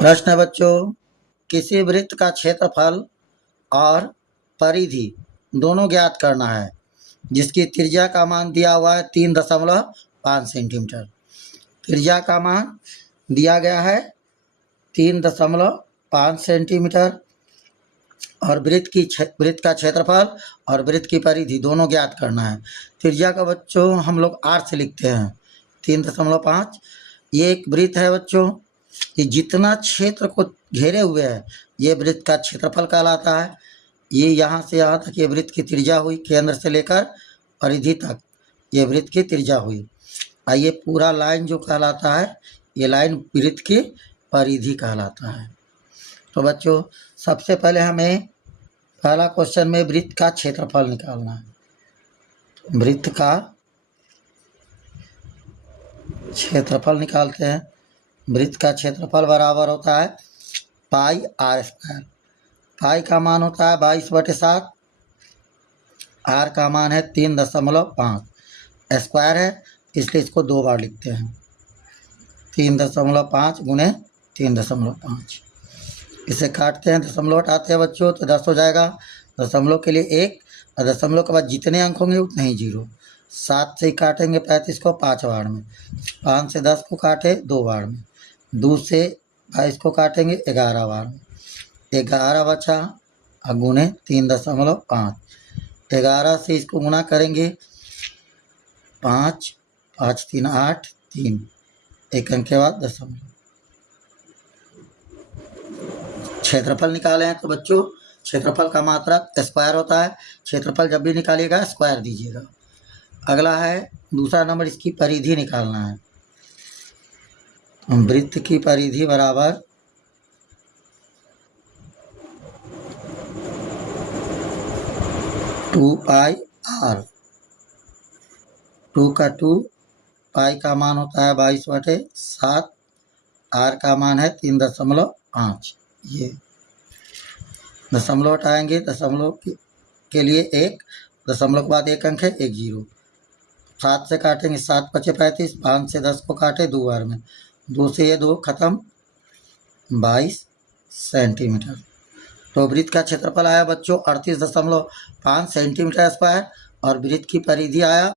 प्रश्न है बच्चों, किसी वृत्त का क्षेत्रफल और परिधि दोनों ज्ञात करना है जिसकी त्रिज्या का मान दिया हुआ है 3.5 सेंटीमीटर। त्रिज्या का मान दिया गया है 3.5 सेंटीमीटर और वृत्त का क्षेत्रफल और वृत्त की परिधि दोनों ज्ञात करना है। त्रिज्या का बच्चों हम लोग r से लिखते हैं 3.5। ये एक वृत्त है बच्चों, ये जितना क्षेत्र को घेरे हुए है ये वृत्त का क्षेत्रफल कहलाता है। ये यहाँ से यहाँ तक ये वृत्त की त्रिज्या हुई, केंद्र से लेकर परिधि तक ये वृत्त की त्रिज्या हुई। और ये पूरा लाइन जो कहलाता है ये लाइन वृत्त की परिधि कहलाता है। तो बच्चों सबसे पहले हमें पहला क्वेश्चन में वृत्त का क्षेत्रफल निकालना है। वृत्त का क्षेत्रफल निकालते हैं। वृत्त का क्षेत्रफल बराबर होता है पाई आर स्क्वायर। पाई का मान होता है 22/7, आर का मान है 3.5, स्क्वायर है इसलिए इसको 2 बार लिखते हैं। 3.5 गुणे 3.5। इसे काटते हैं, दशमलव हटाते हैं बच्चों तो 10 हो जाएगा। दशमलव के लिए 1 और दशमलव के बाद जितने अंक होंगे उतने ही 0। 7 से काटेंगे 35 को 5 बार में, 5 से 10 को काटे 2 बार में, 2 से 22 को काटेंगे 11 बार में, 11 बचा और गुणे 3.5। 11 से इसको गुना करेंगे 5, 5 3 8, 3, एक अंक के बाद दशमलव। क्षेत्रफल निकाले हैं तो बच्चों क्षेत्रफल का मात्रक स्क्वायर होता है। क्षेत्रफल जब भी निकालिएगा स्क्वायर दीजिएगा। अगला है दूसरा नंबर, इसकी परिधि निकालना है। वृत्त की परिधि बराबर टू पाई आर। 2 का 2, पाई का मान होता है 22/7, आर का मान है 3.5। ये दशमलव हटाएंगे, दशमलव के लिए 1, दशमलव के बाद 1 अंक है 1 0। 7 से काटेंगे 7 × 5 = 35, 5 से 10 को काटे 2 बार में, 2 से ये 2 खत्म, 22 सेंटीमीटर। तो वृत्त का क्षेत्रफल आया बच्चों 38.5 सेंटीमीटर स्क्वायर और वृत्त की परिधि आया